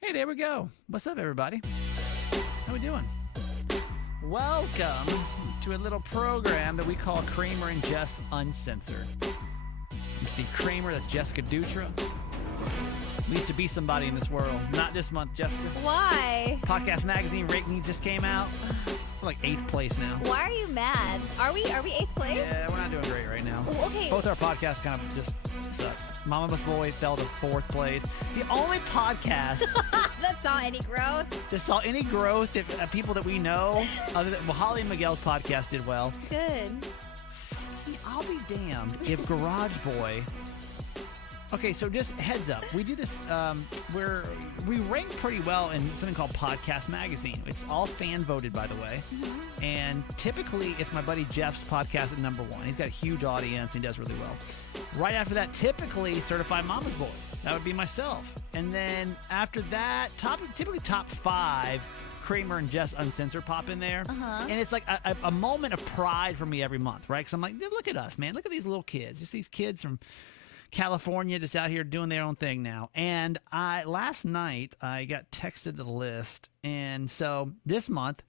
Hey, there we go. What's up, everybody? How we doing? Welcome to a little program that we call Kramer and Jess Uncensored. I'm Steve Kramer. That's Jessica Dutra. We used to be somebody in this world. Not this month, Jessica. Why? Podcast magazine rankings just came out. We're like 8th place now. Why are you mad? Are we 8th place? Yeah, we're not doing great right now. Oh, okay. Both our podcasts kind of just sucks. Mama's Boy fell to 4th place. The only podcast That saw any growth. that saw any growth of people that we know, other than Holly and Miguel's podcast did well. Good. I'll be damned if Garage Boy. Okay, so just heads up, we do this. We rank pretty well in something called Podcast Magazine. It's all fan voted, by the way, and typically it's my buddy Jeff's podcast at number 1. He's got a huge audience. And he does really well. Right after that, typically Certified Mama's Boy. That would be myself, and then after that, typically top 5. Kramer and Jess Uncensored pop in there, and it's like a moment of pride for me every month, right? Because I'm like, look at us, man. Look at these little kids. Just these kids from California just out here doing their own thing now. And last night I got texted the list, and so this month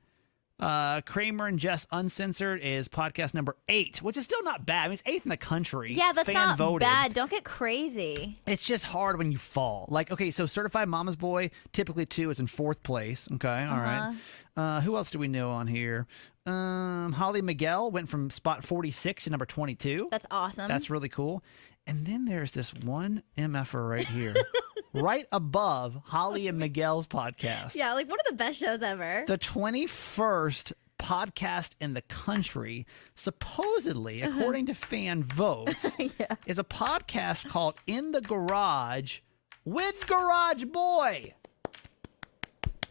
Kramer and Jess Uncensored is podcast number 8, which is still not bad. I mean, it's 8th in the country. Yeah, that's fan not voted. bad. Don't get crazy. It's just hard when you fall. Like, okay, so Certified Mama's Boy, typically 2, is in 4th place. Okay, all right. Who else do we know on here? Holly Miguel went from spot 46 to number 22. That's awesome. That's really cool. And then there's this one MFer right here, right above Holly and Miguel's podcast. Yeah, like one of the best shows ever. The 21st podcast in the country, supposedly, according to fan votes, is a podcast called In the Garage with Garage Boy.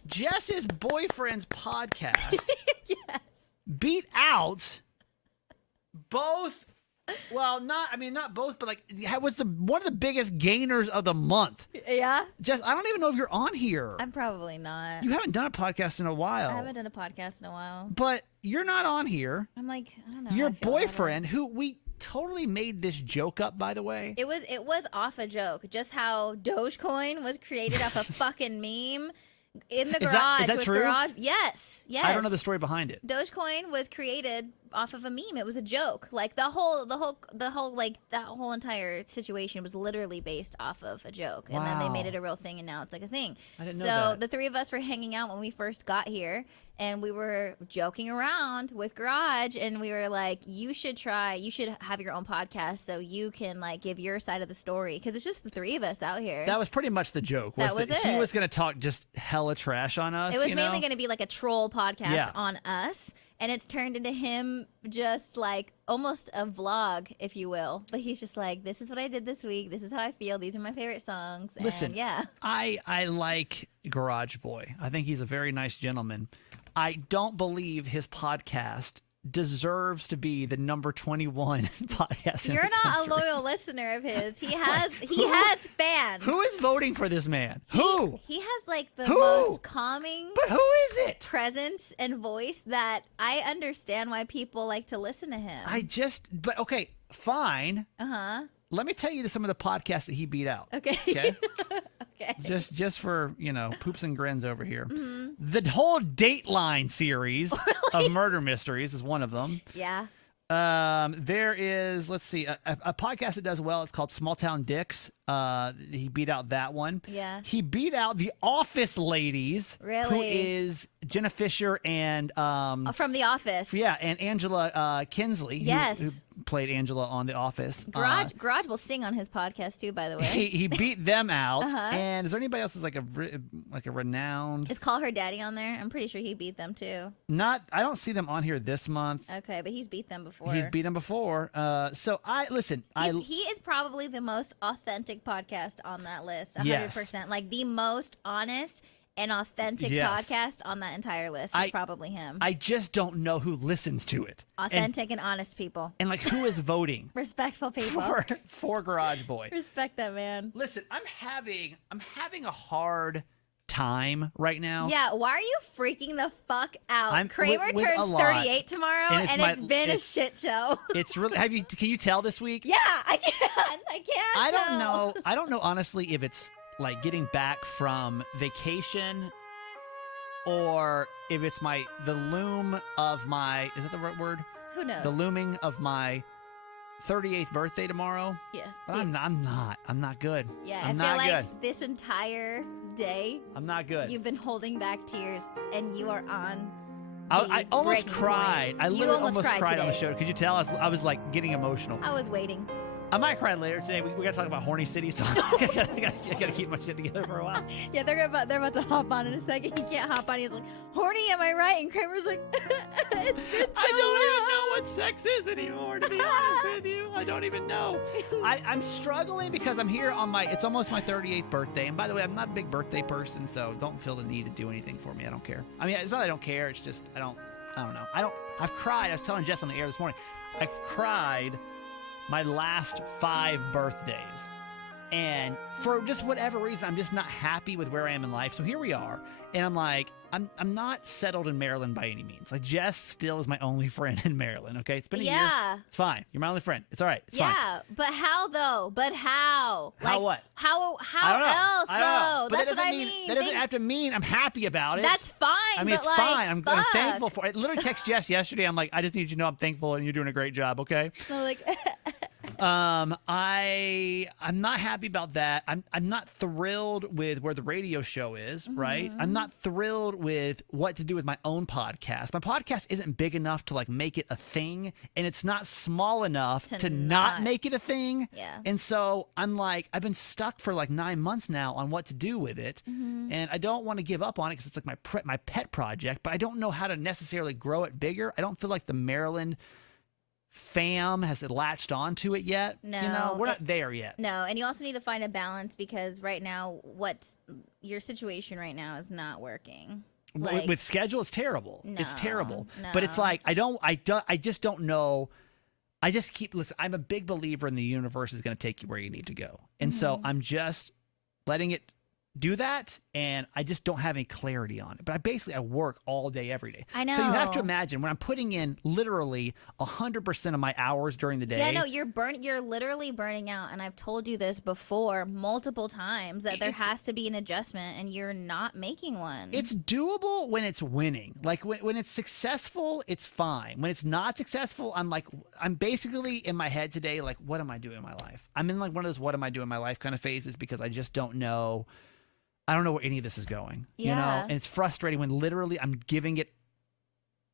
Jess's boyfriend's podcast Yes. beat out both. Well, not both, but like was one of the biggest gainers of the month. Yeah? Jess, I don't even know if you're on here. I'm probably not. You haven't done a podcast in a while. I haven't done a podcast in a while. But you're not on here. I'm like, I don't know. Your how I feel about it. boyfriend, who we totally made this joke up, by the way. It was off a joke. Just how Dogecoin was created off a fucking meme in the garage. Is that with true? Garage. Yes. I don't know the story behind it. Dogecoin was created off of a meme. It was a joke. Like the whole like that whole entire situation was literally based off of a joke. And then they made it a real thing, and now it's like a thing. I didn't know so that. the 3 of us were hanging out when we first got here, and we were joking around with Garage, and we were like, you should have your own podcast so you can like give your side of the story, because it's just the 3 of us out here. That was pretty much the joke. That was He it. was going to talk just hella trash on us. It was mainly going to be like a troll podcast Yeah. on us, and it's turned into him just like almost a vlog, if you will. But he's just like, this is what I did this week. This is how I feel. These are my favorite songs. Listen, and yeah. I like Garage Boy. I think he's a very nice gentleman. I don't believe his podcast deserves to be the number 21 podcast. You're in the not country. a loyal listener of his. He has fans. Who is voting for this man? Who? He has like the Who? most calming But who is it? presence and voice that I understand why people like to listen to him. But okay, fine. Uh-huh. Let me tell you some of the podcasts that he beat out. Okay. Okay. Okay. Just for, poops and grins over here. Mm-hmm. The whole Dateline series of murder mysteries is one of them. Yeah. There is, let's see, a podcast that does well. It's called Small Town Dicks. He beat out that one. Yeah. He beat out the Office Ladies. Really? Who is Jenna Fisher and From The Office. yeah, and Angela Kinsley. Yes. Who played Angela on The Office. Garage will sing on his podcast too, by the way. He beat them out. Uh-huh. And is there anybody else that's like a renowned? Is Call Her Daddy on there? I'm pretty sure he beat them too. I don't see them on here this month. Okay, but he's beat them before. He's beat them before. So He is probably the most authentic podcast on that list. 100%. Yes. Like the most honest and authentic Yes. podcast on that entire list is probably him. I just don't know who listens to it. Authentic and honest people. And like who is voting Respectful people. for Garage Boy. Respect that man. Listen, I'm having a hard time right now. Yeah, why are you freaking the fuck out? Kramer with a turns lot. 38 tomorrow, and it's been a it's- shit show. It's really. Can you tell this week? Yeah, I can. I don't know honestly if it's like getting back from vacation, or if it's the loom of my, is that the right word? Who knows? The looming of my 38th birthday tomorrow. Yes. But I'm not good. Yeah, I'm I feel not like good. this entire day I'm not good. you've been holding back tears, and you are on. I almost breaking cried. point. I You literally almost almost cried on the today. show. Could you tell? I was like getting emotional. I was waiting. I might cry later today. We got to talk about horny city, so I gotta keep my shit together for a while. Yeah, they're about to hop on in a second. He can't hop on. He's like, horny, am I right? And Kramer's like, it's been so I don't even know long. what sex is anymore, to be honest with you. I don't even know. I'm struggling because I'm here on it's almost my 38th birthday. And by the way, I'm not a big birthday person, so don't feel the need to do anything for me. I don't care. I mean, it's not that I don't care. It's just, I don't know. I've cried. I was telling Jess on the air this morning. I've cried my last 5 birthdays. And for just whatever reason, I'm just not happy with where I am in life. So here we are. And I'm like, I'm not settled in Maryland by any means. Like, Jess still is my only friend in Maryland, okay? It's been a year. It's fine. You're my only friend. It's all right. It's fine. Yeah, but how though? But how? How what? How I don't know. else I don't know. though? But That's that what I doesn't mean. That doesn't have to mean I'm happy about it. That's fine. I mean, but it's fine. I'm fuck. thankful for it. I literally text Jess yesterday. I'm like, I just need you to know I'm thankful and you're doing a great job, okay? I'm like, I'm not happy about that. I'm not thrilled with where the radio show is, right? I'm not thrilled with what to do with my own podcast. My podcast isn't big enough to like make it a thing, and it's not small enough to not make it a thing. yeah. And so I'm like, I've been stuck for like 9 months now on what to do with it. And I don't want to give up on it because it's like my pet project, but I don't know how to necessarily grow it bigger. I don't feel like the Maryland fam has latched onto it yet. No, you know, we're not there yet. No, and you also need to find a balance because right now, your situation right now is not working. Like, With schedule, it's terrible. It's No, terrible. no. But it's like I just don't know. I just keep listen. I'm a big believer in the universe is going to take you where you need to go, and so I'm just letting it do that, and I just don't have any clarity on it. But I work all day, every day. I know. So you have to imagine when I'm putting in literally 100% of my hours during the day. Yeah, no, you're literally burning out, and I've told you this before multiple times that there has to be an adjustment, and you're not making one. It's doable when it's winning. Like when it's successful, it's fine. When it's not successful, I'm basically in my head today, like, what am I doing in my life? I'm in like one of those what am I doing in my life kind of phases because I just don't know. I don't know where any of this is going, you know? And it's frustrating when literally I'm giving it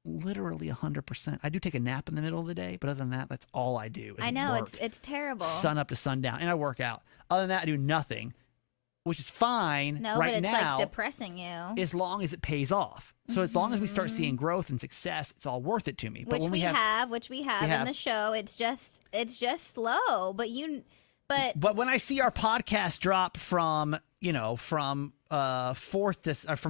literally 100%. I do take a nap in the middle of the day, but other than that, that's all I do. Is I know, work, it's terrible. sun up to sundown, and I work out. Other than that, I do nothing, which is fine No, right but it's now, like depressing you. as long as it pays off. So as long as we start seeing growth and success, it's all worth it to me. But Which when we have in the show. It's just slow, but when I see our podcast drop from from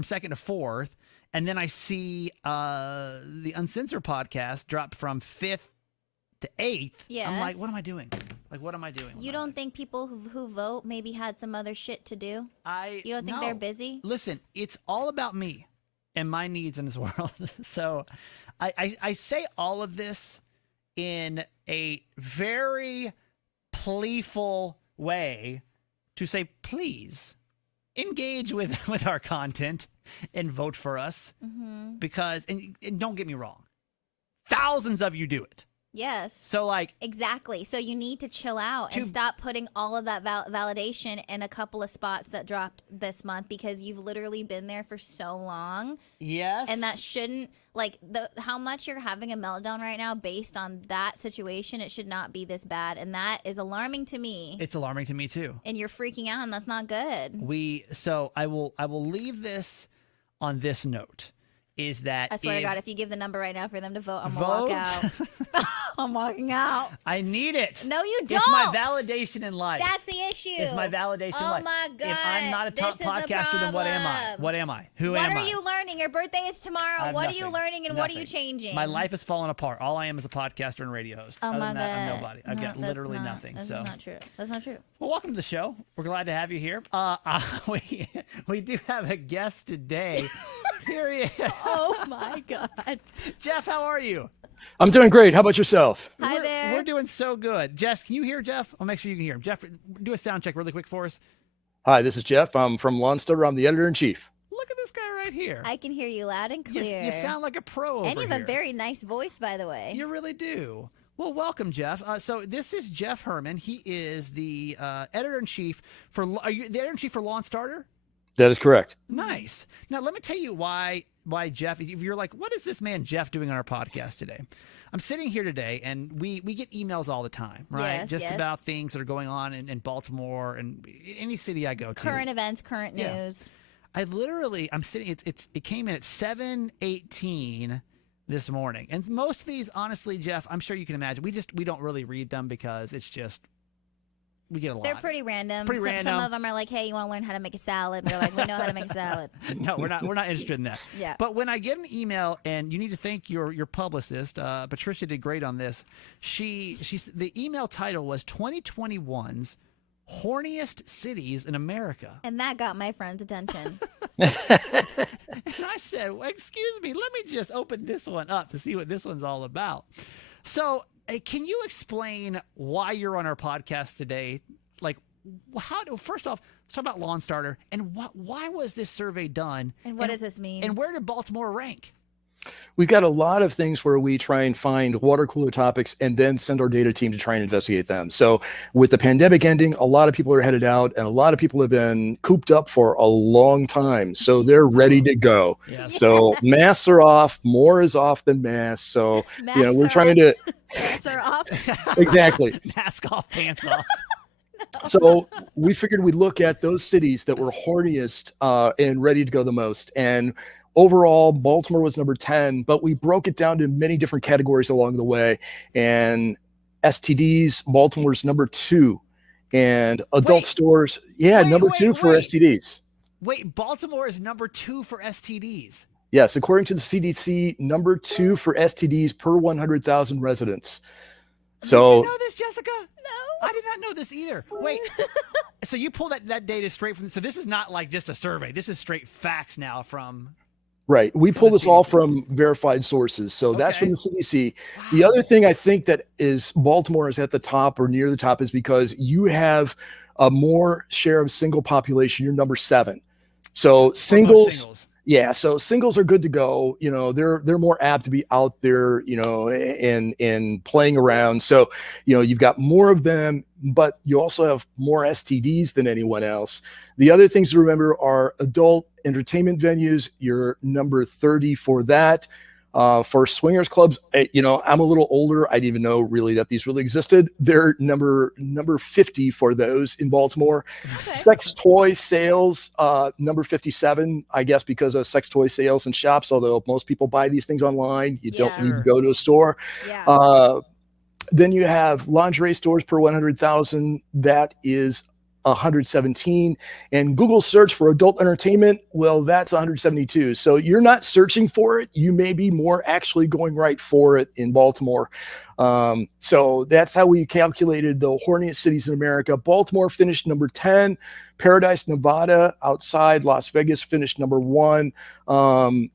second to fourth, and then I see the Uncensored podcast drop from 5th to 8th, I'm like, what am I doing? Like, what am I doing? You don't think people who vote maybe had some other shit to do? You don't think they're busy? Listen, it's all about me and my needs in this world. So I say all of this in a very playful way to say, please engage with our content and vote for us because, and don't get me wrong, thousands of you do it. Yes. So exactly. So you need to chill out and stop putting all of that validation in a couple of spots that dropped this month because you've literally been there for so long. Yes. And that shouldn't how much you're having a meltdown right now based on that situation, it should not be this bad. And that is alarming to me. It's alarming to me too. And you're freaking out and that's not good. So I will leave this on this note. Is that I swear to God, if you give the number right now for them to vote, I'm vote? gonna walk out. I'm walking out. I need it. No, you don't. It's my validation in life. That's the issue. It's my validation in oh life. My God. If I'm not a top podcaster, then what am I? What am I? Who am I? What are you learning? Your birthday is tomorrow. What are you learning and what are you changing? My life is falling apart. All I am is a podcaster and radio host. Oh Other my than God. that, I'm nobody. I've got literally nothing. That's so not true. That's not true. Well, welcome to the show. We're glad to have you here. We do have a guest today. Here he is. Oh my God. Jeff, how are you? I'm doing great. How about yourself? Hi there. We're doing so good. Jess, can you hear Jeff? I'll make sure you can hear him. Jeff, do a sound check really quick for us. Hi, this is Jeff. I'm from Lonstarter. I'm the editor-in-chief. Look at this guy right here. I can hear you loud and clear. You sound like a pro over and you have here. a very nice voice, by the way. You really do. Well, welcome, Jeff. So this is Jeff Herman. He is the editor-in-chief for. Are you the editor-in-chief for Lawn Starter? That is correct. Nice. Now, let me tell you why Jeff. If you're like, what is this man Jeff doing on our podcast today? I'm sitting here today, and we get emails all the time, right? Yes, yes. About things that are going on in Baltimore and any city I go to. Current events, current news. I'm sitting. It came in at 7:18 this morning, and most of these, honestly, Jeff, I'm sure you can imagine. We don't really read them because it's just. We get a lot. They're pretty random. Random. Some of them are like, "Hey, you want to learn how to make a salad?" We're like, "We know how to make a salad." No, we're not interested in that. Yeah. But when I get an email, and you need to thank your publicist, Patricia did great on this. The email title was 2021's horniest cities in America, and that got my friend's attention. and I said, well, "Excuse me, let me just open this one up to see what this one's all about." So. Can you explain why you're on our podcast today? Like, first off, let's talk about Lawn Starter and why was this survey done? And what does this mean? And where did Baltimore rank? We've got a lot of things where we try and find water cooler topics and then send our data team to try and investigate them. So with the pandemic ending, a lot of people are headed out and a lot of people have been cooped up for a long time. So they're ready to go. Yes. So masks are off. More is off than masks. So, we're trying to. Pants are off. Exactly. Mask off, pants off. So we figured we'd look at those cities that were horniest and ready to go the most. And overall, Baltimore was number 10, but we broke it down to many different categories along the way. And STDs, Baltimore's number 2. And adult stores, number 2 for STDs. Wait, Baltimore is number 2 for STDs. Yes, according to the CDC, number 2 for STDs per 100,000 residents. So, did you know this, Jessica? No. I did not know this either. Wait, so you pulled that data straight from, so this is not like just a survey. This is straight facts now from. Right. We pull this all from verified sources. So that's from the CDC. Wow. The other thing I think that is Baltimore is at the top or near the top is because you have a more share of single population. You're number 7. So singles. Yeah, so singles are good to go. They're more apt to be out there, and playing around. So, you've got more of them, but you also have more STDs than anyone else. The other things to remember are adult entertainment venues. You're number 30 for that. For swingers clubs, I'm a little older. I didn't even know really that these really existed. They're number 50 for those in Baltimore. Okay. Sex toy sales, number 57, I guess, because of sex toy sales and shops. Although most people buy these things online, you don't need to go to a store. Yeah. Then you have lingerie stores per 100,000. That is 117, and Google search for adult entertainment, well, that's 172. So you're not searching for it. You may be more actually going right for it in Baltimore. So that's how we calculated the horniest cities in America. Baltimore finished number 10. Paradise, Nevada, outside Las Vegas, finished number 1. And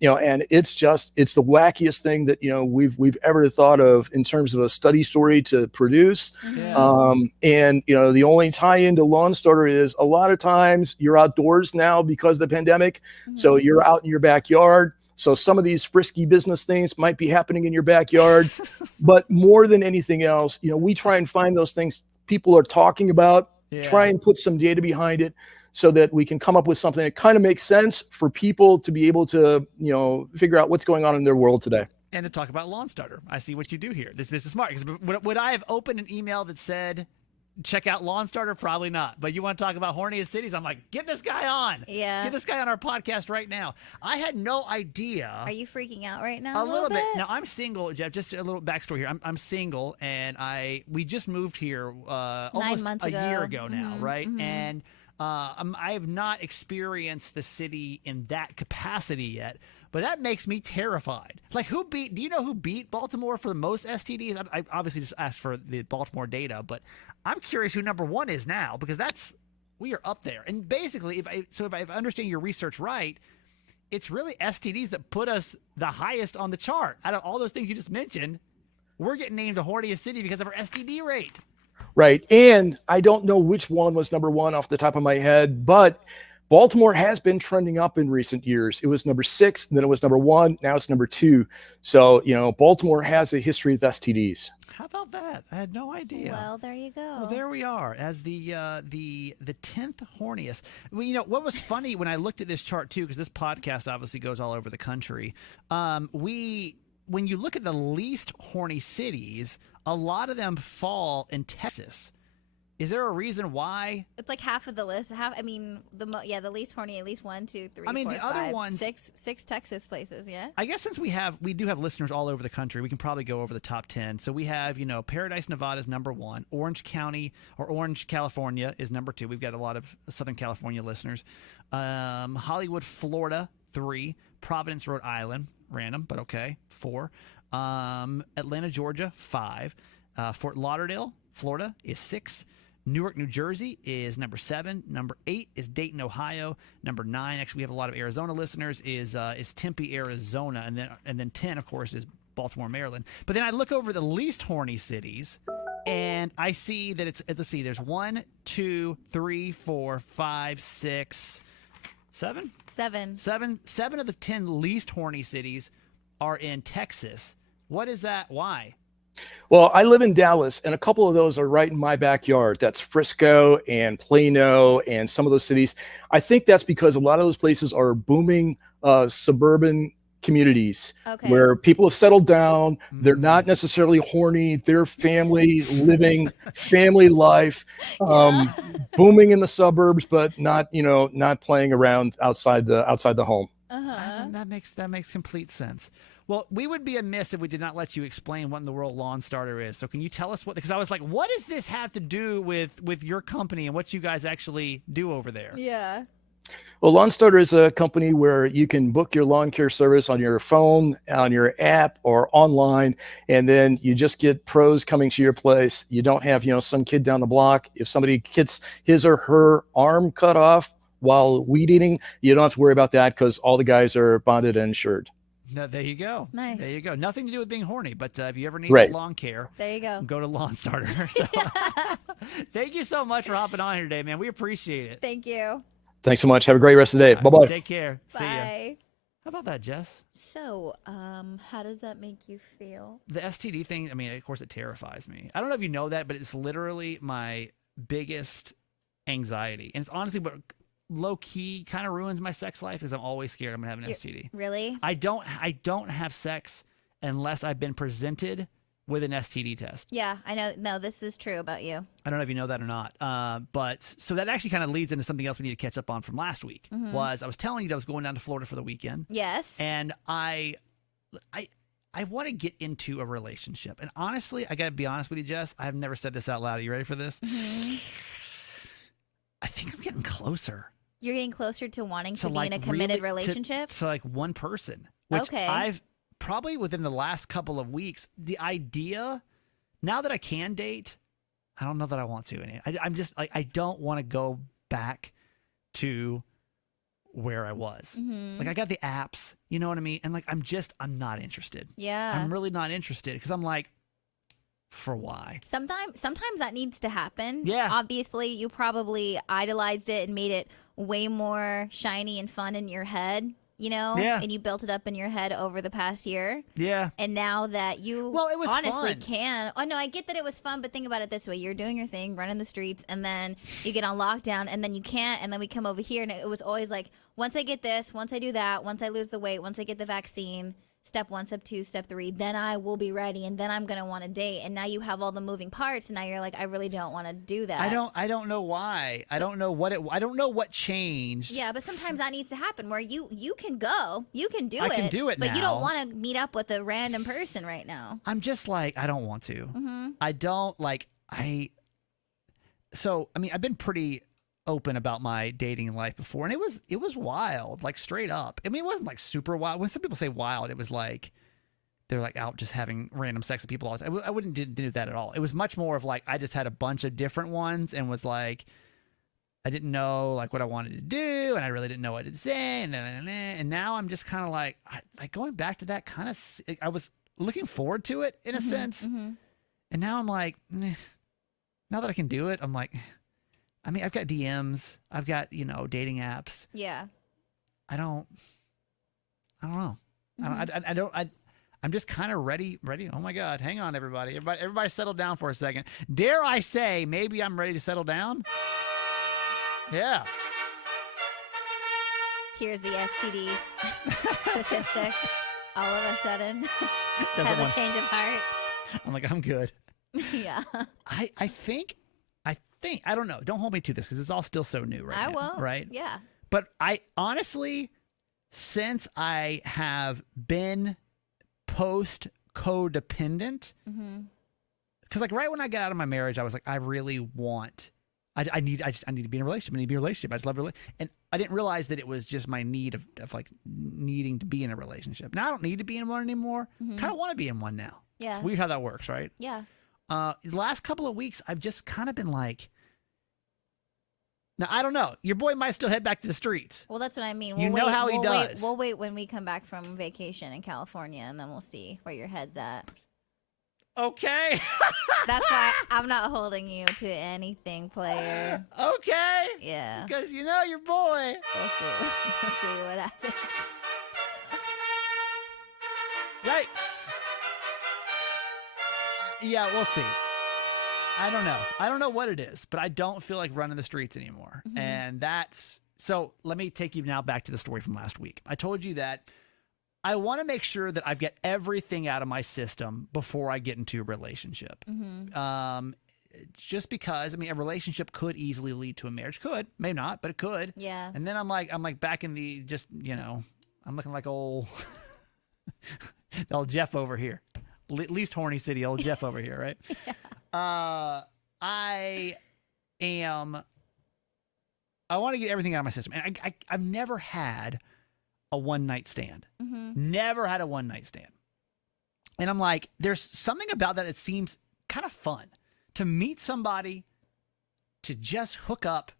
it's the wackiest thing that, we've ever thought of in terms of a study story to produce. Yeah. And the only tie into Lawn Starter is a lot of times you're outdoors now because of the pandemic. Mm-hmm. So you're out in your backyard. So some of these frisky business things might be happening in your backyard, but more than anything else, we try and find those things people are talking about, try and put some data behind it so that we can come up with something that kind of makes sense for people to be able to, figure out what's going on in their world today. And to talk about Lawn Starter. I see what you do here. This is smart. Because would I have opened an email that said, check out Lawn Starter? Probably not. But you want to talk about horniest cities? I'm like, get this guy on. Yeah. Get this guy on our podcast right now. I had no idea. Are you freaking out right now? A little bit. Now, I'm single, Jeff. Just a little backstory here. I'm single, and we just moved here almost a year ago now, right? Mm-hmm. And I have not experienced the city in that capacity yet. But that makes me terrified. Like, do you know who beat Baltimore for the most STDs? I obviously just asked for the Baltimore data, but I'm curious who number 1 is now, because we are up there. And basically, if I understand your research right, it's really STDs that put us the highest on the chart. Out of all those things you just mentioned, we're getting named the horniest city because of our STD rate. Right. And I don't know which one was number one off the top of my head, but Baltimore has been trending up in recent years. It was number 6, then it was number 1, now it's number 2. So, Baltimore has a history of STDs. How about that? I had no idea. Well, there you go. Well, there we are as the 10th horniest. Well, what was funny when I looked at this chart too, because this podcast obviously goes all over the country. When you look at the least horny cities, a lot of them fall in Texas. Is there a reason why? It's like half of the list. The least horny, at least 1, 2, 3, I mean, 4, the other 5, ones, 6 Texas places. Yeah. I guess since we do have listeners all over the country, we can probably go over the top 10. So we have, Paradise, Nevada is number 1. Orange County or Orange, California is number 2. We've got a lot of Southern California listeners. Hollywood, Florida, 3. Providence, Rhode Island, random, but okay, 4. Atlanta, Georgia, 5. Fort Lauderdale, Florida is 6. Newark, New Jersey is number 7. Number 8 is Dayton, Ohio. Number 9, actually we have a lot of Arizona listeners, is Tempe, Arizona, and then 10, of course, is Baltimore, Maryland. But then I look over the least horny cities, and I see that let's see, there's 1, 2, 3, 4, 5, 6, 7? 7 of the 10 least horny cities are in Texas. What is that? Why? Well, I live in Dallas, and a couple of those are right in my backyard. That's Frisco and Plano and some of those cities. I think that's because a lot of those places are booming suburban communities where people have settled down. They're not necessarily horny. They're family living, family life, booming in the suburbs, but not playing around outside the home. That makes complete sense. Well, we would be amiss if we did not let you explain what in the world Lawn Starter is. So can you tell us because I was like, what does this have to do with your company and what you guys actually do over there? Yeah. Well, Lawn Starter is a company where you can book your lawn care service on your phone, on your app, or online, and then you just get pros coming to your place. You don't have, some kid down the block. If somebody gets his or her arm cut off while weed eating, you don't have to worry about that because all the guys are bonded and insured. No, there you go. Nice. There you go. Nothing to do with being horny, but if you ever need lawn care, there you go. To Lawn Starter. So, thank you so much for hopping on here today, man. We appreciate it. Thank you. Thanks so much. Have a great rest of the day. Bye-bye. Take care. Bye. See ya. How about that, Jess? So, how does that make you feel? The STD thing, I mean, of course, it terrifies me. I don't know if you know that, but it's literally my biggest anxiety. And it's honestly what low-key kind of ruins my sex life because I'm always scared I'm going to have an STD. Really? I don't have sex unless I've been presented with an STD test. Yeah, I know. No, this is true about you. I don't know if you know that or not. But so that actually kind of leads into something else we need to catch up on from last week. I was telling you that I was going down to Florida for the weekend. Yes. And I want to get into a relationship. And honestly, I got to be honest with you, Jess. I've never said this out loud. Are you ready for this? I think I'm getting closer. You're getting closer to wanting to be in a committed relationship? To like one person. Which I've probably within the last couple of weeks, the idea, now that I can date, I don't know that I want to. I'm just like, I don't want to go back to where I was. Like I got the apps, you know what I mean? And like, I'm not interested. Yeah. I'm really not interested because I'm like, for why? Sometimes that needs to happen. Yeah. Obviously, you probably idolized it and made it way more shiny and fun in your head, Yeah. And you built it up in your head over the past year. Yeah. And now that you it was honestly fun. can. Oh, no, I get that it was fun, but think about it this way. You're doing your thing, running the streets, and then you get on lockdown, and then you can't, and then we come over here, and it was always like, once I get this, once I do that, once I lose the weight, once I get the vaccine, step 1, step 2, step 3, then I will be ready, and then I'm going to want to date. And now you have all the moving parts, and now you're like, I really don't want to do that. I don't know why. I don't know what changed. Yeah, but sometimes that needs to happen where you can go. You can do it. I can do it but now. You don't want to meet up with a random person right now. I'm just like, I don't want to. I don't like, so, I mean, I've been pretty open about my dating life before, and it was wild, like straight up. I mean, it wasn't like super wild. When some people say wild, it was like they're like out just having random sex with people all the time. I wouldn't do that at all. It was much more of like I just had a bunch of different ones and was like, I didn't know like what I wanted to do, and I really didn't know what to say, and now I'm just kind of like going back to that kind of. I was looking forward to it in a sense, and now I'm like, now that I can do it, I'm like, I mean, I've got DMs, I've got, you know, dating apps. Yeah. I don't know. Mm-hmm. I'm just kind of ready. Oh my God. Hang on, everybody. Everybody settle down for a second. Dare I say, maybe I'm ready to settle down? Yeah. Here's the STD statistic. All of a sudden, Doesn't has want- a change of heart. I'm like, I'm good. Yeah. I think, I don't know. Don't hold me to this because it's all still so new right I now. won't. Right? Yeah. But I honestly, since I have been post codependent, because like right when I got out of my marriage, I was like, I really want, I need to be in a relationship. I need to be in a relationship. I just love and I didn't realize that it was just my need of like needing to be in a relationship. Now I don't need to be in one anymore. Kind of want to be in one now. Yeah. It's weird how that works, right? Yeah. The last couple of weeks, I've just kind of been like, now I don't know. Your boy might still head back to the streets. Well, that's what I mean. You know how he does. We'll wait when we come back from vacation in California, and then we'll see where your head's at. Okay. That's why I'm not holding you to anything, player. Okay. Yeah. Because you know your boy. We'll see. We'll see what happens. Yikes. Yeah, we'll see. I don't know. I don't know what it is, but I don't feel like running the streets anymore. And that's so let me take you now back to the story from last week. I told you that I want to make sure that I've got everything out of my system before I get into a relationship. Just because, I mean, a relationship could easily lead to a marriage. Could, may not, but it could. Yeah. And then I'm like back in the just, you know, I'm looking like old Jeff over here. Least horny city, old Jeff over here, right? Yeah. I want to get everything out of my system. And I've never had a one-night stand. Never had a one-night stand. And I'm like, there's something about that seems kind of fun. To meet somebody, to just hook up,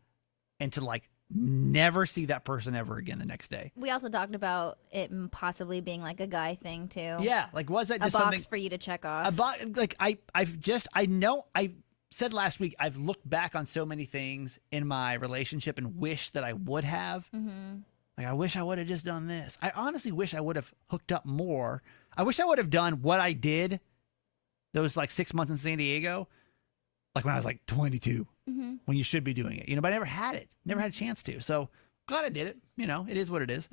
and to like never see that person ever again the next day. We also talked about it possibly being like a guy thing too. Yeah, like was that just a box something for you to check off? like I said last week, I've looked back on so many things in my relationship and wish that I would have. Like, I wish I would have just done this. I honestly wish I would have hooked up more. I wish I would have done what I did those like 6 months in San Diego, like when I was like 22, when you should be doing it, you know, but I never had it, never had a chance to. So glad I did it. You know, it is what it is.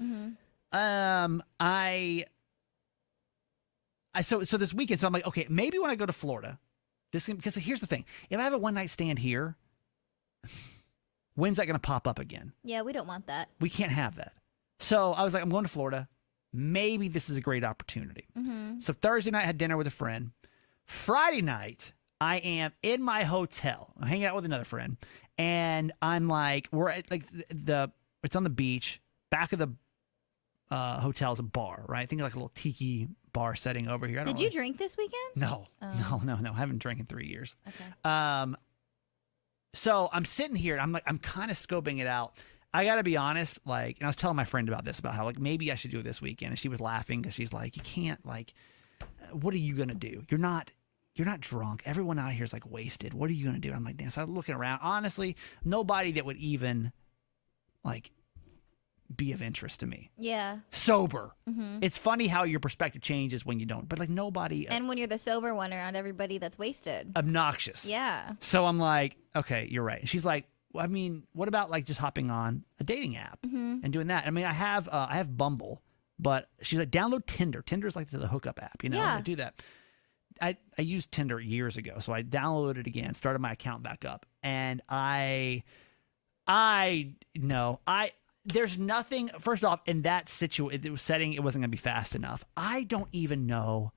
So this weekend, so I'm like, okay, maybe when I go to Florida, because here's the thing. If I have a one-night stand here, when's that going to pop up again? Yeah, we don't want that. We can't have that. So I was like, I'm going to Florida. Maybe this is a great opportunity. So Thursday night, I had dinner with a friend. Friday night, I am in my hotel. I'm hanging out with another friend. And I'm like, we're at like it's on the beach. Back of the hotel is a bar, right? Think of like a little tiki bar setting over here. Did you drink this weekend? No. Oh. No. I haven't drank in 3 years. Okay. So I'm sitting here and I'm kind of scoping it out. I got to be honest, like, and I was telling my friend about this, about how like maybe I should do it this weekend. And she was laughing because she's like, you can't, like, what are you going to do? You're not drunk. Everyone out here is like wasted. What are you going to do? I'm like, damn. So I'm looking around. Honestly, nobody that would even like be of interest to me. Yeah. Sober. It's funny how your perspective changes when you don't, but like nobody. And when you're the sober one around everybody that's wasted. Obnoxious. Yeah. So I'm like, okay, you're right. And she's like, well, I mean, what about like just hopping on a dating app and doing that? I mean, I have Bumble, but she's like, download Tinder. Tinder's like the hookup app, you know? Yeah. I do that. I used Tinder years ago, so I downloaded it again, started my account back up, and there's nothing. First off, in that setting, it wasn't gonna be fast enough. I don't even know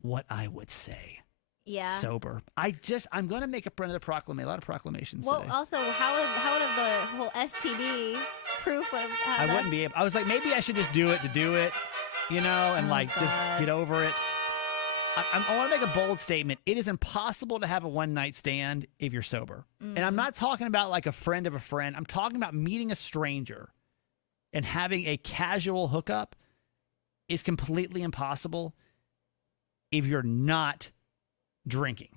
what I would say. Yeah. Sober. I'm gonna make a lot of proclamations. Well, today. also, how would have the whole STD proof would have I wouldn't be able. I was like, maybe I should just do it to do it, you know, and just get over it. I want to make a bold statement. It is impossible to have a one-night stand if you're sober. And I'm not talking about like a friend of a friend. I'm talking about meeting a stranger and having a casual hookup is completely impossible if you're not drinking.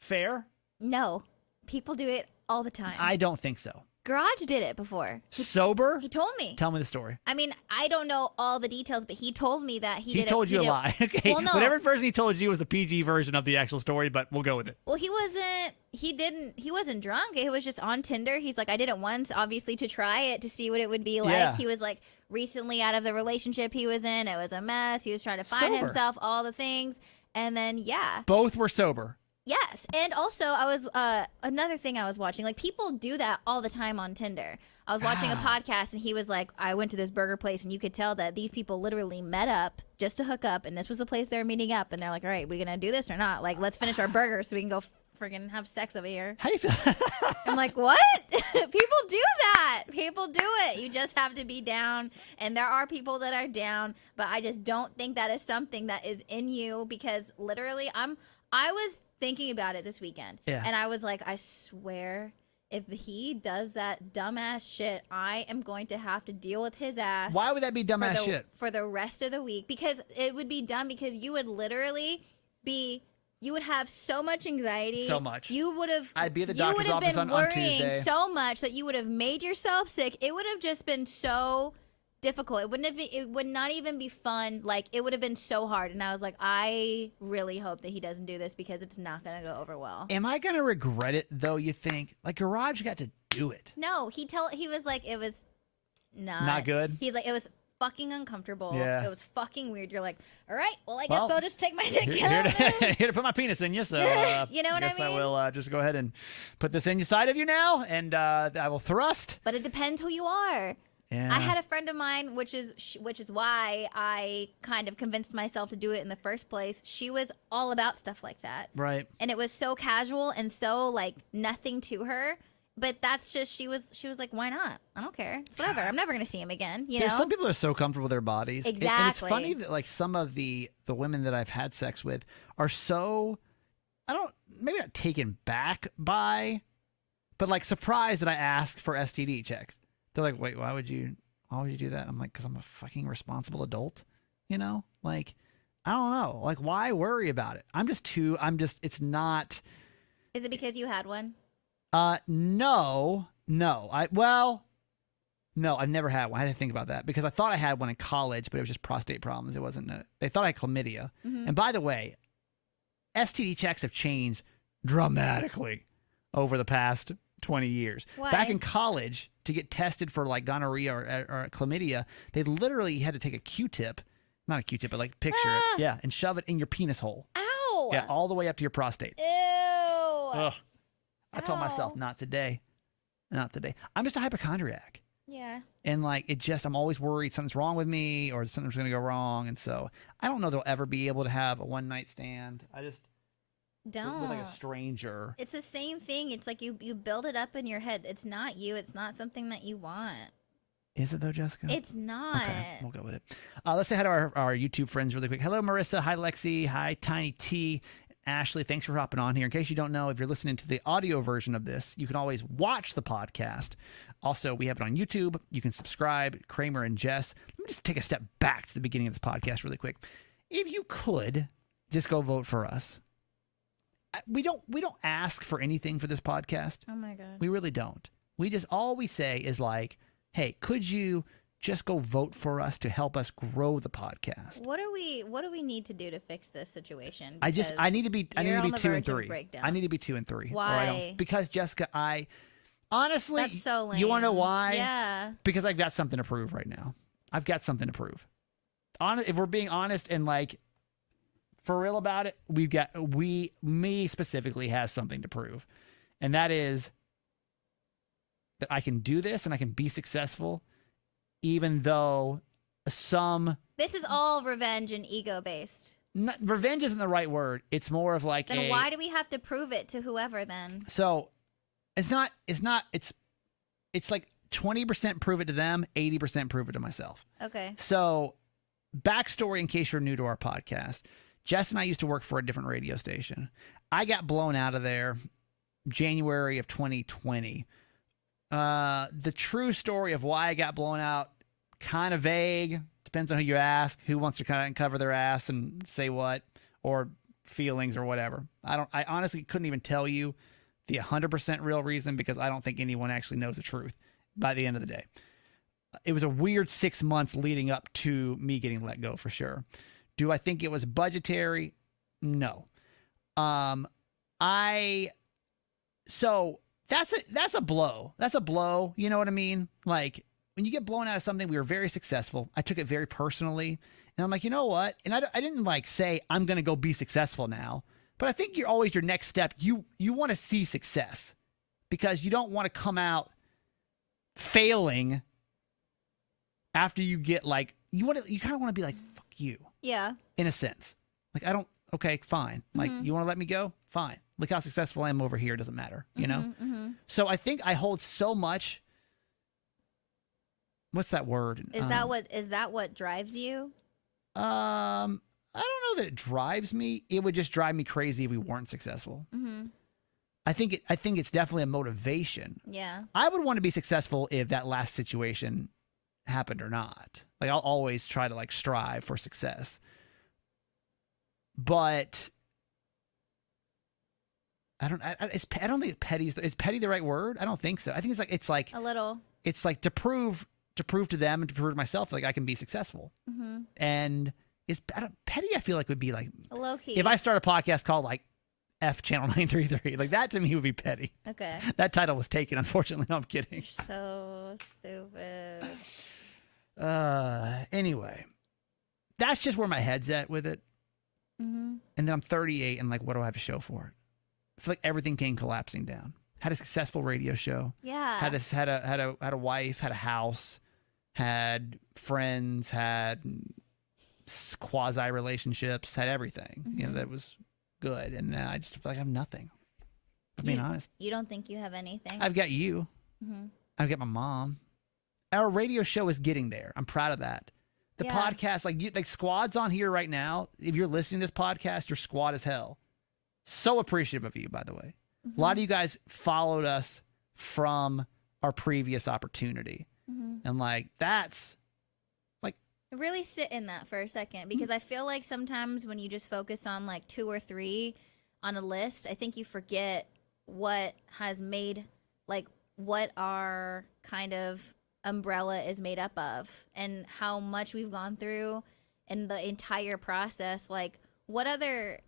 Fair? No, people do it all the time. I don't think so. Garage did it before. Sober? He told me. Tell me the story. I mean, I don't know all the details, but he told me that he did it. He told you a lie. Okay. Well, no. Whatever version he told you was the PG version of the actual story, but we'll go with it. Well, he wasn't drunk. It was just on Tinder. He's like, I did it once, obviously, to try it, to see what it would be like. Yeah. He was like recently out of the relationship he was in. It was a mess. He was trying to find Sober. himself, all the things. And then, yeah. Both were sober. Yes. And also, I was, another thing I was watching, like people do that all the time on Tinder. I was watching a podcast and he was like, I went to this burger place and you could tell that these people literally met up just to hook up. And this was the place they were meeting up. And they're like, all right, we going to do this or not? Like, let's finish our burger so we can go friggin' have sex over here. How do you feel? I'm like, what? People do that. People do it. You just have to be down. And there are people that are down, but I just don't think that is something that is in you, because literally I was thinking about it this weekend. Yeah. And I was like, I swear, if he does that dumbass shit, I am going to have to deal with his ass. Why would that be dumbass shit? For the rest of the week. Because it would be dumb, because you would literally be... You would have so much anxiety. So much. You would have. I'd be at the doctor's office on Tuesday. You would have been worrying so much that you would have made yourself sick. It would have just been so difficult. It would not even be fun. Like, it would have been so hard. And I was like, I really hope that he doesn't do this, because it's not going to go over well. Am I going to regret it, though, you think? Like, Garage got to do it. No, he was like, it was not good. He's like, it was fucking uncomfortable. Yeah. It was fucking weird. You're like, all right, well, I guess I'll just take my dick here out. to put my penis in you. So, you know what I guess mean? I will just go ahead and put this inside of you now, and I will thrust. But it depends who you are. Yeah. I had a friend of mine, which is why I kind of convinced myself to do it in the first place. She was all about stuff like that. Right. And it was so casual and so like nothing to her. But that's just, she was like, why not? I don't care. It's whatever. I'm never going to see him again. You know? Some people are so comfortable with their bodies. Exactly. And it's funny that like some of the women that I've had sex with are so, maybe not taken back by, but like surprised that I ask for STD checks. They're like, wait, why would you do that? I'm like, because I'm a fucking responsible adult, you know? Like, I don't know. Like, why worry about it? It's not. Is it because you had one? No. No, I've never had one. I had to think about that, because I thought I had one in college, but it was just prostate problems. It wasn't. They thought I had chlamydia. Mm-hmm. And by the way, STD checks have changed dramatically over the past 20 years. Why? Back in college, to get tested for like gonorrhea or chlamydia, they literally had to take a Q-tip, not a Q-tip, but like picture it, yeah, and shove it in your penis hole. Ow! Yeah, all the way up to your prostate. Ew! Ugh. I told myself, not today. Not today. I'm just a hypochondriac. Yeah. And like, I'm always worried something's wrong with me or something's going to go wrong. And so I don't know they'll ever be able to have a one night stand. I just don't. With like a stranger. It's the same thing. It's like you build it up in your head. It's not you. It's not something that you want. Is it though, Jessica? It's not. Okay, we'll go with it. Let's say hi to our YouTube friends really quick. Hello, Marissa. Hi, Lexi. Hi, Tiny T. Ashley, thanks for hopping on here. In case you don't know, if you're listening to the audio version of this, you can always watch the podcast. Also, we have it on YouTube. You can subscribe, Kramer and Jess. Let me just take a step back to the beginning of this podcast really quick. If you could, just go vote for us. We don't ask for anything for this podcast. Oh my God. We really don't. All we say is like, hey, could you just go vote for us to help us grow the podcast? What do we need to do to fix this situation? I need to be 2 and 3. I need to be 2 and 3. Why? Because Jessica, I honestly, that's so lame. You want to know why? Yeah. Because I've got something to prove right now. I've got something to prove. If we're being honest and like for real about it, me specifically has something to prove. And that is that I can do this and I can be successful, even though this is all revenge and ego based. Revenge isn't the right word. It's more of like then why do we have to prove it to whoever then? So it's like 20% prove it to them, 80% prove it to myself. Okay. So backstory in case you're new to our podcast. Jess and I used to work for a different radio station. I got blown out of there January of 2020. The true story of why I got blown out, kind of vague. Depends on who you ask, who wants to kind of uncover their ass and say what, or feelings or whatever. I honestly couldn't even tell you the 100% real reason because I don't think anyone actually knows the truth by the end of the day. It was a weird 6 months leading up to me getting let go for sure. Do I think it was budgetary? No. So that's a blow. That's a blow. You know what I mean? Like when you get blown out of something, we were very successful. I took it very personally. And I'm like, you know what? And I didn't like say, I'm going to go be successful now. But I think you're always your next step. You want to see success because you don't want to come out failing after you get like, you kind of want to be like, fuck you. Yeah. In a sense. Like, okay, fine. Like, you want to let me go? Fine. Look how successful I am over here. It doesn't matter, you know? So I think I hold so much. What's that word? Is that what drives you? I don't know that it drives me. It would just drive me crazy if we weren't successful. I think it's definitely a motivation. Yeah. I would want to be successful if that last situation happened or not. Like I'll always try to like strive for success. But I don't think petty is petty the right word? I don't think so. I think it's like a little. It's like to prove to them and to prove to myself like I can be successful. And petty I feel like would be like Lowkey. If I start a podcast called like F Channel 933, like that to me would be petty. Okay. That title was taken, unfortunately. No, I'm kidding. You're so stupid. Anyway, that's just where my head's at with it. And then I'm 38 and like, what do I have to show for it? I feel like everything came collapsing down. Had a successful radio show. Yeah. Had a wife, had a house, had friends, had quasi relationships, had everything. You know, that was good. And then I just feel like I have nothing. I'm being honest. You don't think you have anything? I've got you. I've got my mom. Our radio show is getting there. I'm proud of that. The podcast, like squad's on here right now. If you're listening to this podcast, your squad as hell. So appreciative of you, by the way. A lot of you guys followed us from our previous opportunity. And like, that's like. Really sit in that for a second because I feel like sometimes when you just focus on like 2 or 3 on a list, I think you forget what has made, like what our kind of umbrella is made up of and how much we've gone through and the entire process. Like what other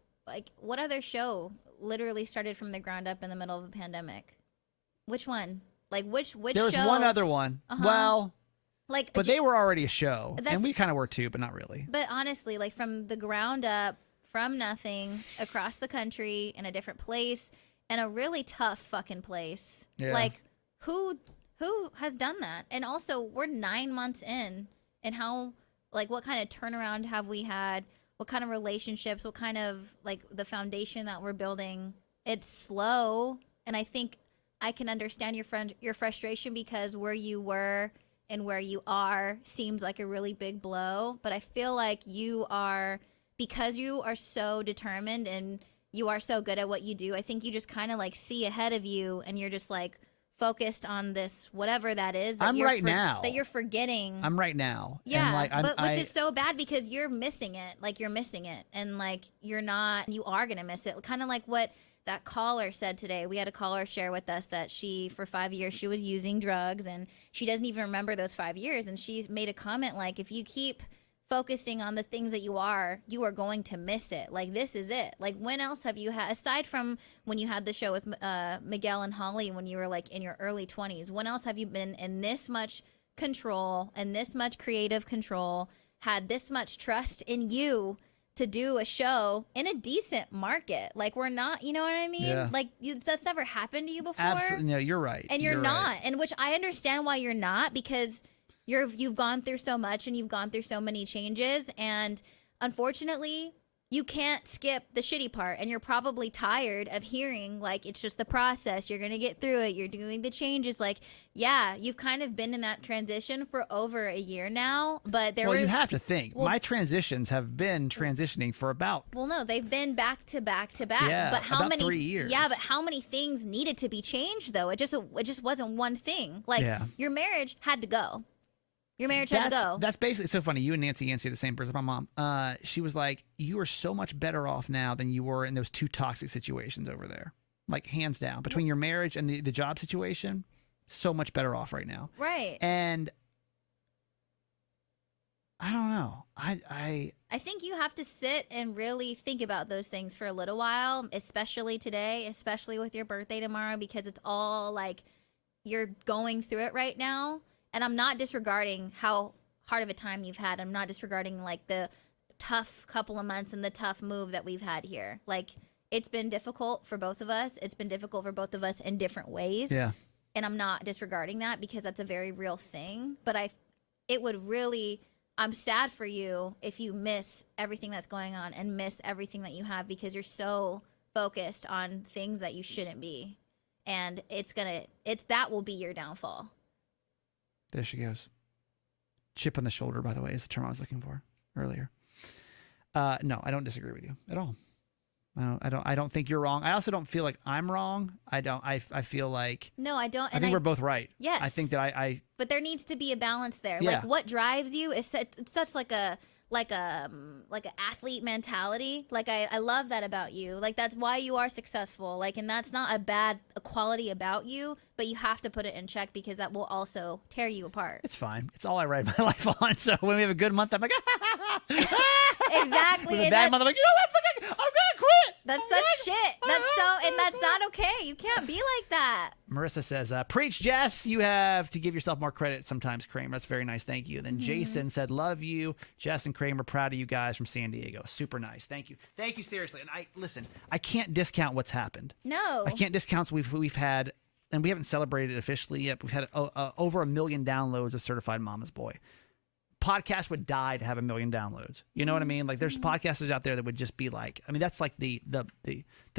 show literally started from the ground up in the middle of a pandemic? Which one? Like which there was show? one other one. Well, like, but they were already a show and we kind of were too, but not really. But honestly, like from the ground up, from nothing, across the country, in a different place, and a really tough fucking place. Yeah. Like who has done that? And also we're 9 months in, and how, like, what kind of turnaround have we had? What kind of relationships, what kind of like the foundation that we're building? It's slow. And I think I can understand your frustration because where you were and where you are seems like a really big blow. But I feel like because you are so determined and you are so good at what you do, I think you just kind of like see ahead of you and you're just like focused on this, whatever that is. That you're forgetting. I'm right now. Yeah, and like, which is so bad because you're missing it. Like you're missing it. And like you are going to miss it. Kind of like what that caller said today. We had a caller share with us that for 5 years, she was using drugs and she doesn't even remember those 5 years. And she's made a comment like, if you keep focusing on the things that you are going to miss it. Like, this is it. Like, when else have you had, aside from when you had the show with Miguel and Holly when you were like in your early 20s, when else have you been in this much control and this much creative control, had this much trust in you to do a show in a decent market? Like, we're not, you know what I mean? Yeah. Like, that's never happened to you before. Absolutely. No, you're right. And you're not. Right. And which I understand why you're not, because you've gone through so much and you've gone through so many changes, and unfortunately you can't skip the shitty part, and you're probably tired of hearing like it's just the process, you're gonna get through it, you're doing the changes. Like, yeah, you've kind of been in that transition for over a year now, but you have to think my transitions have been transitioning for about no, they've been back to back to back. Yeah, but how about many 3 years. Yeah, but how many things needed to be changed though? It just wasn't one thing. Like, your marriage had to go. Your marriage had to go. That's basically, it's so funny. You and Nancy are the same person. My mom, she was like, you are so much better off now than you were in those 2 toxic situations over there. like hands down. Between your marriage and the job situation, so much better off right now. Right. And I don't know. I think you have to sit and really think about those things for a little while, especially today, especially with your birthday tomorrow, because it's all like you're going through it right now. And I'm not disregarding how hard of a time you've had. I'm not disregarding like the tough couple of months and the tough move that we've had here. Like, it's been difficult for both of us. It's been difficult for both of us in different ways. Yeah. And I'm not disregarding that because that's a very real thing. But I'm sad for you if you miss everything that's going on and miss everything that you have because you're so focused on things that you shouldn't be. And that will be your downfall. There she goes. Chip on the shoulder, by the way, is the term I was looking for earlier. No, I don't disagree with you at all. I don't think you're wrong. I also don't feel like I'm wrong. I feel like no, I don't. I think we're both right. Yes, I think that But there needs to be a balance there. Yeah. Like what drives you is such like an athlete mentality. Like I love that about you. Like that's why you are successful. Like, and that's not a quality about you, but you have to put it in check because that will also tear you apart. It's fine. It's all I ride my life on. So when we have a good month, I'm like, exactly. With a bad month, I'm like, you know what? I'm gonna quit. That's such shit. And that's not okay. You can't be like that. Marissa says, preach, Jess. You have to give yourself more credit sometimes, Kramer. That's very nice. Thank you. Then Jason said, love you. Jess and Kramer, proud of you guys from San Diego. Super nice. Thank you. Thank you, seriously. And I can't discount what's happened. No. I can't discount we've had, and we haven't celebrated it officially yet, but we've had over 1 million downloads of Certified Mama's Boy. Podcast would die to have 1 million downloads. You know what I mean? Like there's podcasters out there that would just be like, I mean, that's like the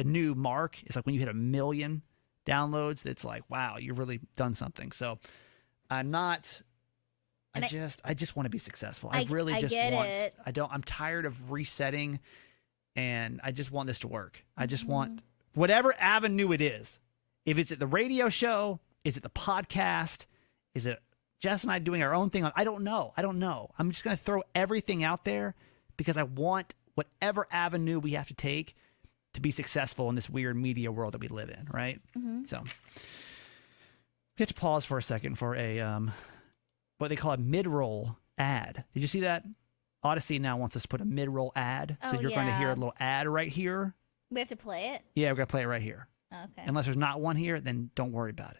new mark. It's like when you hit 1 million downloads, it's like, wow, you've really done something. So I'm not, I just want to be successful. I'm tired of resetting and I just want this to work. I just want whatever avenue it is. If it's at the radio show, is it the podcast? Is it Jess and I doing our own thing? I don't know. I'm just going to throw everything out there because I want whatever avenue we have to take to be successful in this weird media world that we live in, right? So we have to pause for a second for a what they call a mid-roll ad. Did you see that? Odyssey now wants us to put a mid-roll ad. So you're going to hear a little ad right here. We have to play it? Yeah, we're going to play it right here. Okay. Unless there's not one here, then don't worry about it.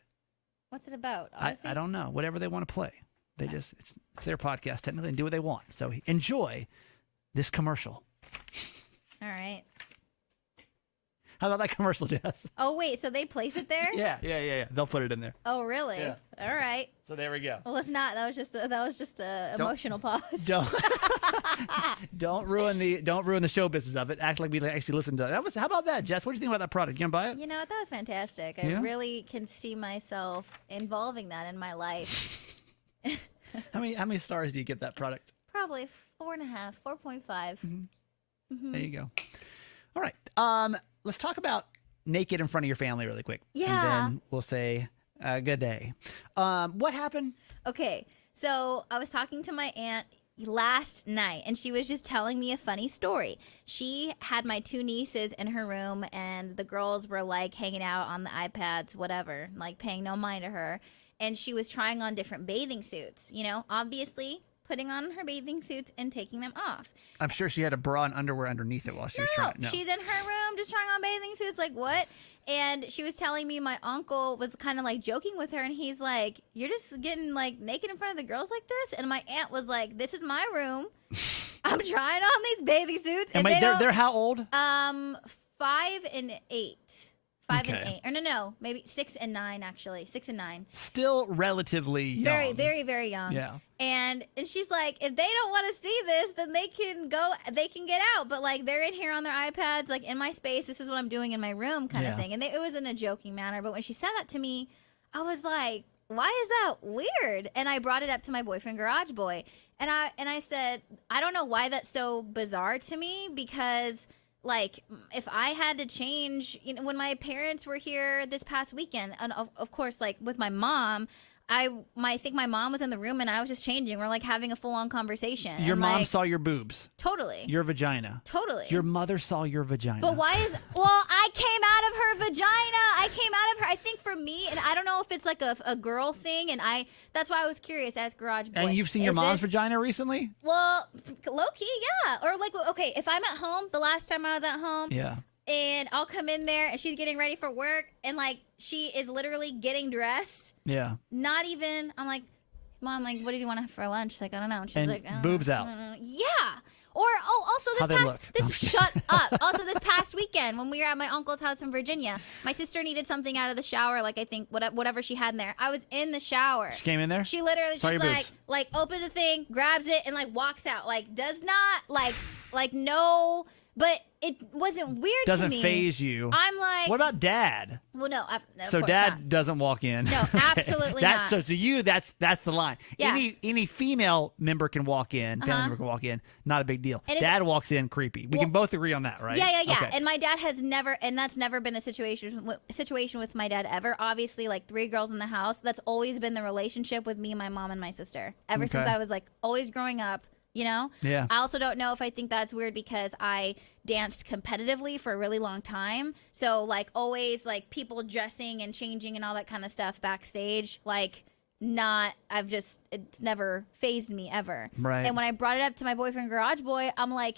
What's it about? I don't know. Whatever they want to play. They just it's their podcast technically and do what they want. So enjoy this commercial. All right. How about that commercial, Jess? Oh wait, so they place it there? Yeah. They'll put it in there. Oh really? Yeah. All right. So there we go. Well, if not, that was just a emotional pause. Don't ruin the show business of it. Act like we actually listened to it. How about that, Jess? What do you think about that product? You gonna buy it? You know, that was fantastic. I really can see myself involving that in my life. How many stars do you give that product? Probably 4.5, 4.5. There you go. All right. Let's talk about naked in front of your family really quick. Yeah. And then we'll say good day. What happened? Okay. So I was talking to my aunt last night and she was just telling me a funny story. She had my 2 nieces in her room and the girls were like hanging out on the iPads, whatever, like paying no mind to her. And she was trying on different bathing suits, obviously putting on her bathing suits and taking them off. I'm sure she had a bra and underwear underneath it while she was trying. No, she's in her room just trying on bathing suits. Like, what? And she was telling me my uncle was kind of like joking with her. And he's like, you're just getting like naked in front of the girls like this? And my aunt was like, this is my room. I'm trying on these bathing suits. And wait, they're how old? 5 and 8. 5 and 8. Or no, maybe 6 and 9, actually. 6 and 9. Still relatively young. Very, very, very young. Yeah. And she's like, if they don't want to see this, then they can get out. But like they're in here on their iPads, like in my space, this is what I'm doing in my room kind of thing. And it was in a joking manner. But when she said that to me, I was like, why is that weird? And I brought it up to my boyfriend, Garage Boy. And I said, I don't know why that's so bizarre to me because like if I had to change, when my parents were here this past weekend, and of course, like with my mom, I think my mom was in the room and I was just changing. We're like having a full-on conversation. Your and mom like, saw your boobs. Totally. Your vagina. Totally. Your mother saw your vagina. But why is... Well, I came out of her vagina. I came out of her... I think for me, and I don't know if it's like a girl thing, and that's why I was curious as Garage Boy. And you've seen your mom's vagina recently? Well, low-key, yeah. Or like, okay, if I'm at home, the last time I was at home... Yeah. And I'll come in there and she's getting ready for work and like she is literally getting dressed. Yeah. Not even, I'm like, Mom, like, what did you want for lunch? She's like, I don't know. And she's and like, boobs out. Yeah. Or also How they look. shut up. Also this past weekend when we were at my uncle's house in Virginia, my sister needed something out of the shower, like I think whatever she had in there. I was in the shower. She came in there? She literally just like opens the thing, grabs it, and like walks out. Like does not like no. But it wasn't weird Doesn't to me. phase you. I'm like... What about Dad? Well, no. Of so course Dad not. doesn't walk in. No, absolutely not. So to you, that's the line. Yeah. Any female member can walk in. Family member can walk in. Not a big deal. And Dad walks in, creepy. We can both agree on that, right? Yeah. Okay. And my dad has never... And that's never been the situation with my dad ever. Obviously, like 3 girls in the house. That's always been the relationship with me, my mom, and my sister. Ever since I was like always growing up. You know? Yeah. I also don't know if I think that's weird because I danced competitively for a really long time. So, like, always, like, people dressing and changing and all that kind of stuff backstage, like, it's never phased me ever. Right. And when I brought it up to my boyfriend, Garage Boy, I'm like,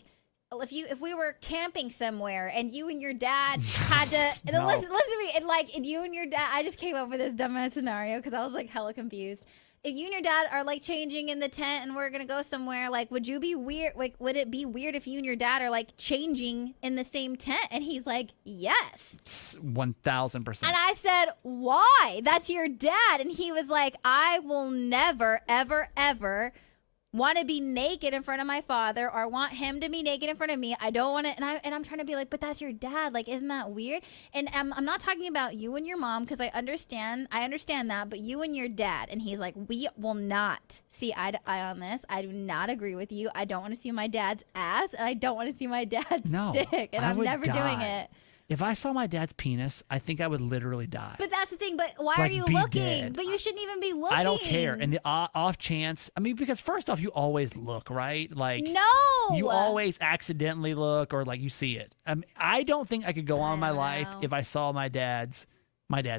if we were camping somewhere and you and your dad had to listen to me and you and your dad, I just came up with this dumbass scenario because I was like hella confused. If you and your dad are like changing in the tent and we're gonna go somewhere, like would you be weird? Like would it be weird if you and your dad are like changing in the same tent? And he's like, yes, 1000%. And I said, why? That's your dad. And he was like, I will never, ever, ever want to be naked in front of my father or want him to be naked in front of me. I don't want to. And I'm trying to be like, but that's your dad. Like, isn't that weird? And I'm not talking about you and your mom because I understand that. But you and your dad. And he's like, we will not see eye to eye on this. I do not agree with you. I don't want to see my dad's ass. And I don't want to see my dad's dick. And I'm never doing it. If I saw my dad's penis, I think I would literally die. But that's the thing. But why Like, are you be looking? dead. But you shouldn't even be looking. I don't care. And the off chance, I mean, because first off, you always look, right? Like, no, you always accidentally look or like you see it. I don't think I could go on my life if I saw my dad's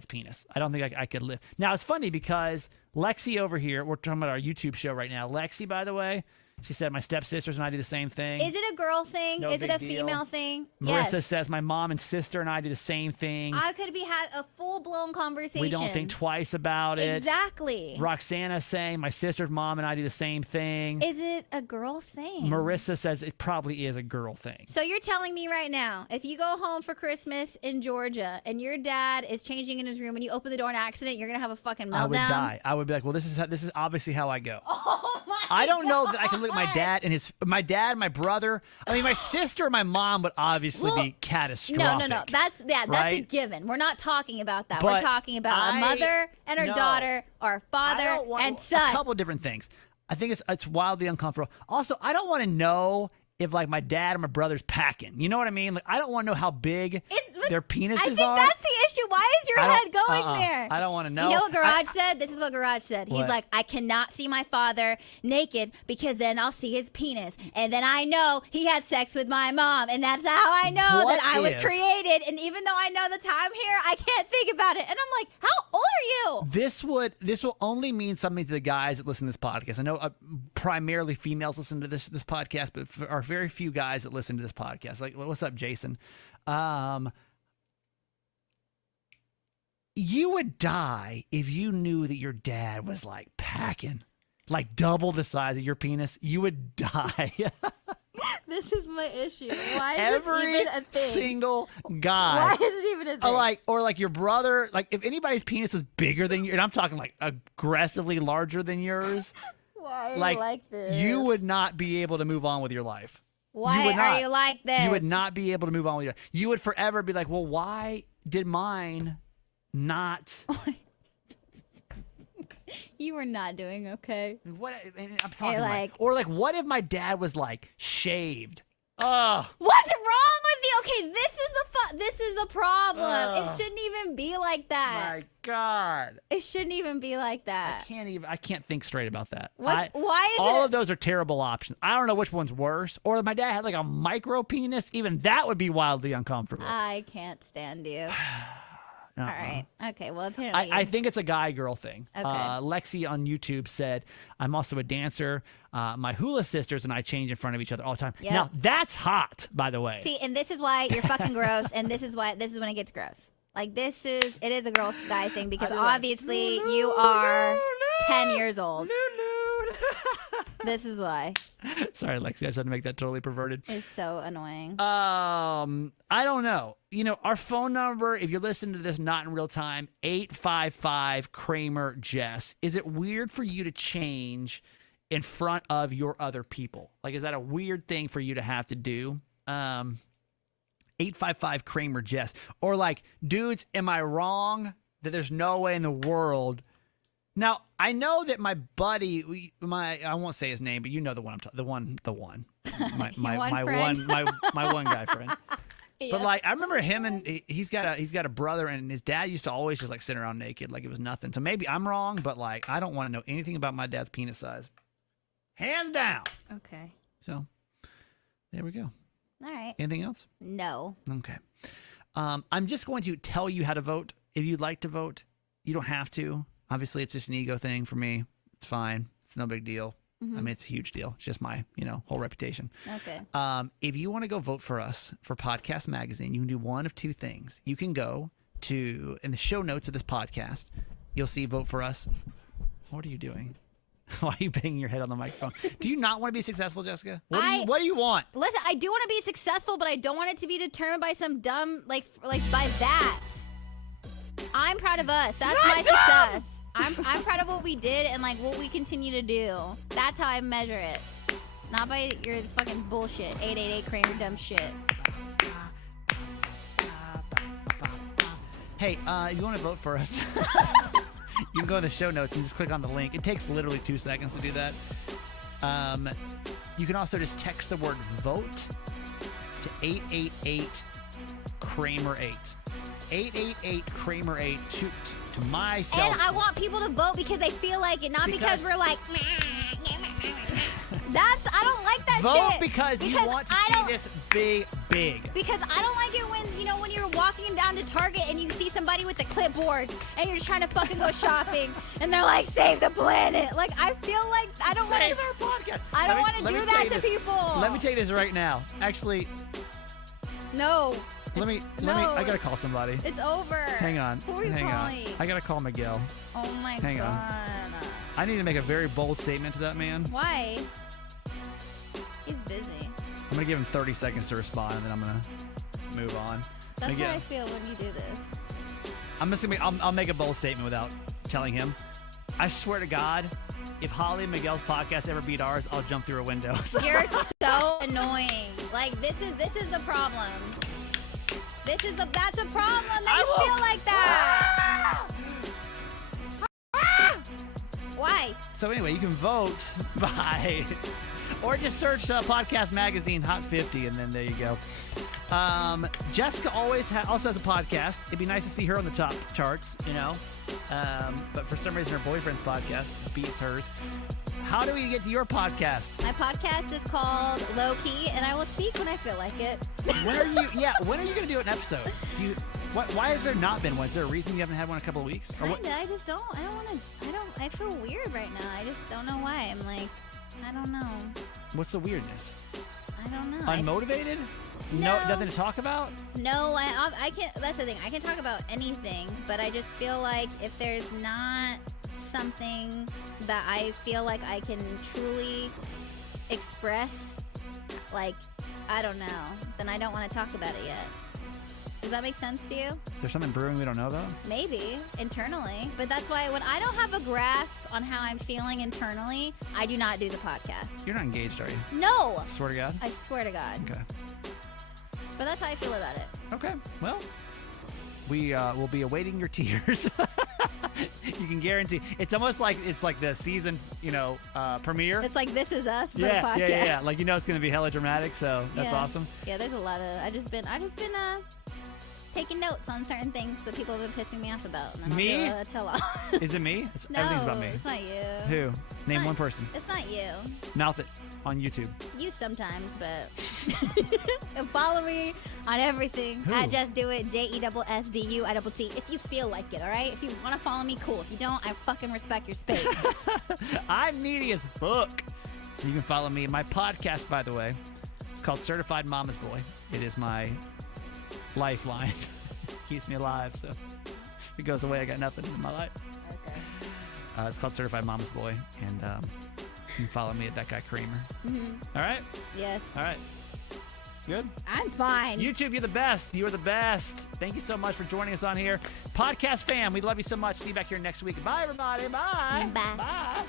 penis. I don't think I could live. Now, it's funny because Lexi over here, we're talking about our YouTube show right now. Lexi, by the way, she said my stepsisters and I do the same thing. Is it a girl thing? No Is it a big deal. female thing? Marissa Yes. says my mom and sister and I do the same thing. I could be a full-blown conversation. We don't think twice about it. Exactly. Roxana's saying my sister's mom and I do the same thing. Is it a girl thing? Marissa says it probably is a girl thing. So you're telling me right now, if you go home for Christmas in Georgia and your dad is changing in his room and you open the door in accident, you're gonna have a fucking meltdown? I would die. I would be like, well, this is obviously how I go. Oh my I don't know that I can God. look at my dad, my brother. I mean, my sister and my mom would obviously be catastrophic. No. That's a right? given. We're not talking about that. But We're talking about a mother and her daughter, or father and son. A couple of different things. I think it's wildly uncomfortable. Also, I don't want to know if like my dad or my brother's packing. You know what I mean? Like I don't want to know how big their penises are. I think that's the issue. Why is your head going there? I don't want to know. You know what Garage said? This is what Garage said. He's What? like, I cannot see my father naked because then I'll see his penis. And then I know he had sex with my mom. And that's how I know What that I was if- created. And even though I know the time here, I can't think about it. And I'm like, how old are you? This will only mean something to the guys that listen to this podcast. I know primarily females listen to this podcast, but are very few guys that listen to this podcast. Like, what's up, Jason? You would die if you knew that your dad was like packing, like double the size of your penis. You would die. This is my issue. Why is Every this even a thing? single guy. Why is this even a thing? Or like your brother, like if anybody's penis was bigger than you, and I'm talking like aggressively larger than yours, Why are like, you like this? you would not be able to move on with your life. Why are you like this? You would not be able to move on with your life. You would forever be like, well, why did mine not? You were not doing okay. What I'm talking like- or like, what if my dad was like shaved? Oh, What's wrong with you? Okay, This is the problem. It shouldn't even be like that. My God. It shouldn't even be like that. I can't think straight about that. Why is all of those are terrible options. I don't know which one's worse. Or if my dad had like a micro penis, even that would be wildly uncomfortable. I can't stand you. All right. Okay. Well, apparently. I think it's a guy-girl thing. Okay. Lexi on YouTube said, I'm also a dancer. My hula sisters and I change in front of each other all the time. Yep. Now, that's hot, by the way. See, and this is why you're fucking gross, and this is when it gets gross. Like, it is a girl guy thing because obviously you are 10 years old. This is why. Sorry, Lexi. I just had to make that totally perverted. It's so annoying. I don't know. Our phone number, if you're listening to this not in real time, 855 Kramer Jess. Is it weird for you to change in front of your other people? Like, is that a weird thing for you to have to do? 855 Kramer Jess. Or like, dudes, am I wrong that there's no way in the world? Now, I know that my buddy, I won't say his name, but you know the one I'm talking, the one, my one guy friend. Yes. But like, I remember him, and he's got a brother, and his dad used to always just like sit around naked, like it was nothing. So maybe I'm wrong, but like, I don't want to know anything about my dad's penis size, hands down. Okay. So, there we go. All right. Anything else? No. Okay. I'm just going to tell you how to vote. If you'd like to vote, you don't have to. Obviously, it's just an ego thing for me. It's fine. It's no big deal. Mm-hmm. I mean, it's a huge deal. It's just my, whole reputation. Okay. If you want to go vote for us for Podcast Magazine, you can do one of two things. You can go to, in the show notes of this podcast, you'll see Vote for Us. What are you doing? Why are you banging your head on the microphone? Do you not want to be successful, Jessica? What do you want? Listen, I do want to be successful, but I don't want it to be determined by some dumb, like by that. I'm proud of us. That's my success. I'm proud of what we did and like what we continue to do. That's how I measure it. Not by your fucking bullshit. 888 Kramer dumb shit. Hey, if you want to vote for us, you can go to the show notes and just click on the link. It takes literally 2 seconds to do that. You can also just text the word VOTE to 888 Kramer 8. 888 Kramer 8. Shoot to myself. And I want people to vote because they feel like it, not because we're like. I don't like that vote shit. Because you want to see this big. Because I don't like it when you're walking down to Target and you see somebody with a clipboard and you're trying to fucking go shopping and they're like, save the planet. Like, I feel like I don't want to. Save our podcast. I don't want to do that to people. Let me tell you this right now. Actually. No. Let me. I gotta call somebody. It's over. Hang on. Who are you calling? I gotta call Miguel. Oh my God. Hang on. I need to make a very bold statement to that man. Why? He's busy. I'm gonna give him 30 seconds to respond, and then I'm gonna move on. That's how I feel when you do this. I'm just gonna. I'll make a bold statement without telling him. I swear to God, if Holly and Miguel's podcast ever beat ours, I'll jump through a window. You're so annoying. Like, this is the problem. That's a problem that you feel like that. Why? So anyway, you can vote by, or just search Podcast Magazine Hot 50, and then there you go. Jessica also has a podcast. It'd be nice to see her on the top charts, but for some reason her boyfriend's podcast beats hers. How do we get to your podcast? My podcast is called Lowkey, and I will speak when I feel like it. When are you going to do an episode? Why has there not been one? Is there a reason you haven't had one in a couple of weeks? I just don't. I don't want to. I feel weird right now. I just don't know why. I'm like, I don't know. What's the weirdness? I don't know. Unmotivated? No, nothing to talk about? No, I can't. That's the thing. I can talk about anything, but I just feel like if there's not something that I feel like I can truly express, like, I don't know, then I don't want to talk about it yet. Does that make sense to you? Is there something brewing we don't know about? Maybe, internally. But that's why when I don't have a grasp on how I'm feeling internally, I do not do the podcast. You're not engaged, are you? No! Swear to God? I swear to God. Okay. But that's how I feel about it. Okay, well, we will be awaiting your tears. You can guarantee. It's almost like the season, premiere. It's like This Is Us, but a podcast. Yeah. Like, it's going to be hella dramatic, so that's awesome. Yeah, there's a lot of. I just been taking notes on certain things that people have been pissing me off about. And then Me? I'll tell all. Is it me? No, Everything's about me. it's not you. Who? Name not- one person. It's not you. Mouth it on YouTube. You sometimes, but and follow me on everything Who? at Just Do It, JESSDUITT. If you feel like it, all right. If you want to follow me, cool. If you don't, I fucking respect your space. I'm needy as fuck. So you can follow me. My podcast, by the way, it's called Certified Mama's Boy. It is my lifeline. Keeps me alive. So if it goes away, I got nothing in my life. Okay. It's called Certified Mama's Boy. And you can follow me at that guy Kramer. All right? Yes. All right. Good? I'm fine. YouTube, you're the best. You are the best. Thank you so much for joining us on here. Podcast fam, we love you so much. See you back here next week. Bye, everybody. Bye. Bye. Bye.